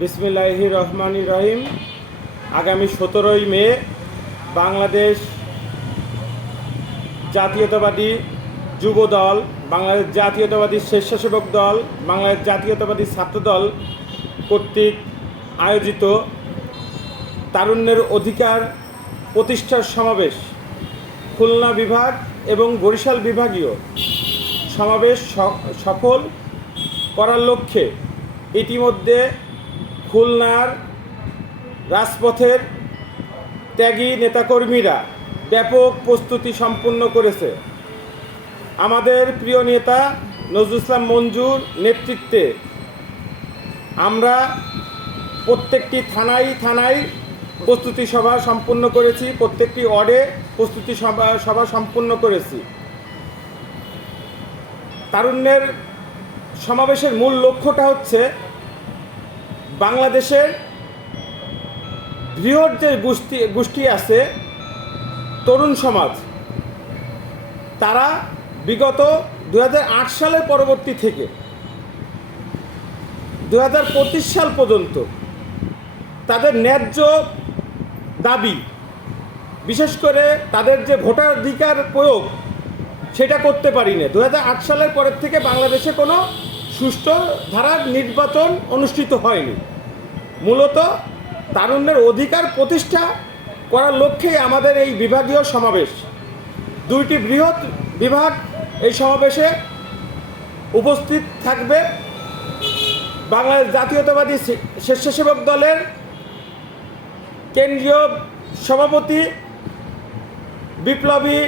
বিসমিল্লাহির রহমানির রহিম। আগামী 17ই মে বাংলাদেশ জাতীয়তাবাদী যুব দল, বাংলাদেশ জাতীয়তাবাদী স্বেচ্ছাসেবক দল, বাংলাদেশ জাতীয়তাবাদী ছাত্রদল কর্তৃক আয়োজিত তারুণ্যের অধিকার প্রতিষ্ঠার সমাবেশ খুলনা বিভাগ এবং বরিশাল বিভাগীয় সমাবেশ সফল করার লক্ষ্যে ইতিমধ্যে খুলনার রাজপথের ত্যাগী নেতাকর্মীরা ব্যাপক প্রস্তুতি সম্পন্ন করেছে। আমাদের প্রিয় নেতা নজরুল ইসলাম মঞ্জুর নেতৃত্বে আমরা প্রত্যেকটি থানায় প্রস্তুতি সভা সম্পন্ন করেছি, প্রত্যেকটি ওয়ার্ডে প্রস্তুতি সভা সম্পন্ন করেছি। তারুণ্যের সমাবেশের মূল লক্ষ্যটা হচ্ছে বাংলাদেশের বৃহৎ যে গোষ্ঠী আছে তরুণ সমাজ, তারা বিগত 2008 সালের পরবর্তী থেকে 2025 সাল পর্যন্ত তাদের ন্যায্য দাবি, বিশেষ করে তাদের যে ভোটাধিকার প্রয়োগ, সেটা করতে পারিনি। 2008 সালের পরের থেকে বাংলাদেশে কোনো সুষ্ঠু ধারার নির্বাচন অনুষ্ঠিত হয়নি। মূলত তারুণ্যের অধিকার প্রতিষ্ঠা করার লক্ষ্যেই আমাদের এই বিভাগীয় সমাবেশ। দুইটি বৃহৎ বিভাগ এই সমাবেশে উপস্থিত থাকবে। বাংলাদেশ জাতীয়তাবাদী স্বেচ্ছাসেবক দলের কেন্দ্রীয় সভাপতি বিপ্লবী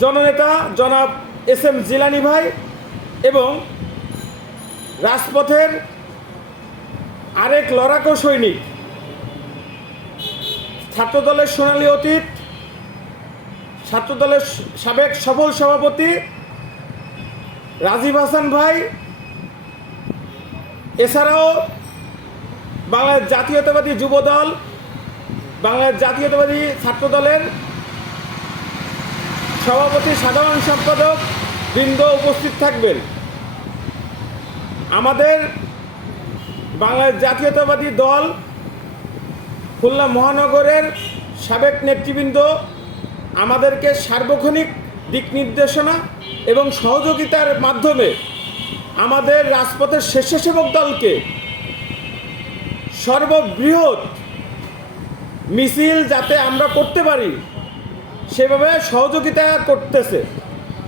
জননেতা জনাব এস.এম. জিলানী ভাই এবং রাজপথের আরেক লড়াকু সৈনিক, ছাত্রদলের সোনালী অতীত, ছাত্রদলের সাবেক সফল সভাপতি রাজীব হাসান ভাই, এছাড়াও বাংলাদেশ জাতীয়তাবাদী যুব দল, বাংলাদেশ জাতীয়তাবাদী ছাত্রদলের সভাপতি সাধারণ সম্পাদক বৃন্দ উপস্থিত থাকবেন। আমাদের বাংলাদেশ জাতীয়তাবাদী দল খুলনা মহানগরের সাবেক নেতৃবৃন্দ আমাদেরকে সার্বক্ষণিক দিক নির্দেশনা এবং সহযোগিতার মাধ্যমে আমাদের রাজপথের স্বেচ্ছাসেবক দলকে সর্ববৃহৎ মিছিল যাতে আমরা করতে পারি সেভাবে সহযোগিতা করতেছে।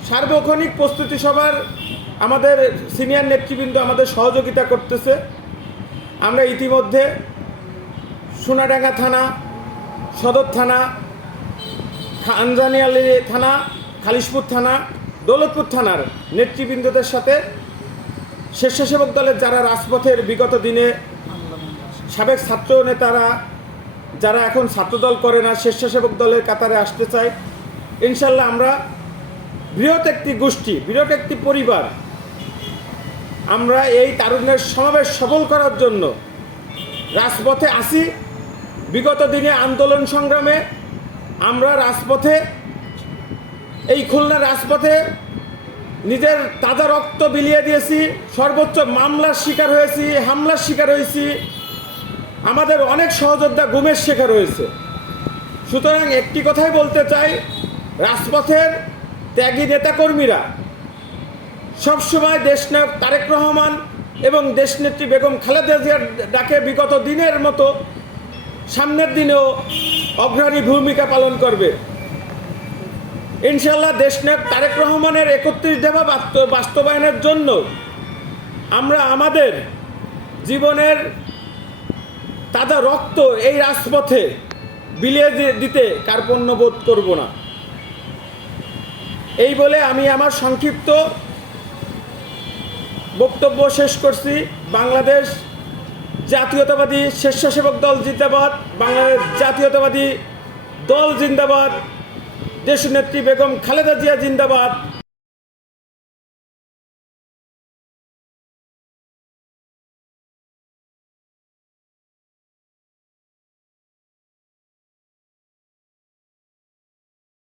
সার্বক্ষণিক প্রস্তুতি সভার আমাদের সিনিয়র নেতৃবৃন্দ আমাদের সহযোগিতা করতেছে। আমরা ইতিমধ্যে সোনাডাঙ্গা থানা, সদর থানা, খানজানিয়ালি থানা, খালিশপুর থানা, দৌলতপুর থানার নেতৃবৃন্দদের সাথে স্বেচ্ছাসেবক দলের যারা রাজপথের বিগত দিনে সাবেক ছাত্র নেতারা যারা এখন ছাত্রদল করে না, স্বেচ্ছাসেবক দলের কাতারে আসতে চায়, ইনশাল্লাহ আমরা বৃহৎ একটি গোষ্ঠী, বৃহৎ একটি পরিবার, আমরা এই তারুণ্যের সমাবেশ সফল করার জন্য রাজপথে আসি। বিগত দিনে আন্দোলন সংগ্রামে আমরা রাজপথে, এই খুলনার রাজপথে নিজের তাজা রক্ত বিলিয়ে দিয়েছি, সর্বোচ্চ মামলার শিকার হয়েছি, হামলার শিকার হয়েছি, আমাদের অনেক সহযোদ্ধা গুমের শিকার হয়েছে। সুতরাং একটি কথাই বলতে চাই, রাজপথের ত্যাগী নেতাকর্মীরা সবসময় দেশনায়ক তারেক রহমান এবং দেশনেত্রী বেগম খালেদা জিয়ার ডাকে বিগত দিনের মতো সামনের দিনেও অগ্রণী ভূমিকা পালন করবে। ইনশাল্লাহ দেশনায়ক তারেক রহমানের 31 দফা বাস্তবায়নের জন্য আমরা আমাদের জীবনের তাজা রক্ত এই রাজপথে বিলিয়ে দিতে কার্পণ্য বোধ করব না। এই বলে আমি আমার সংক্ষিপ্ত বক্তব্য শেষ করছি। বাংলাদেশ জাতীয়তাবাদী স্বেচ্ছাসেবক দল জিন্দাবাদ, বাংলাদেশ জাতীয়তাবাদী দল জিন্দাবাদ, দেশনেত্রী বেগম খালেদা জিয়া জিন্দাবাদ।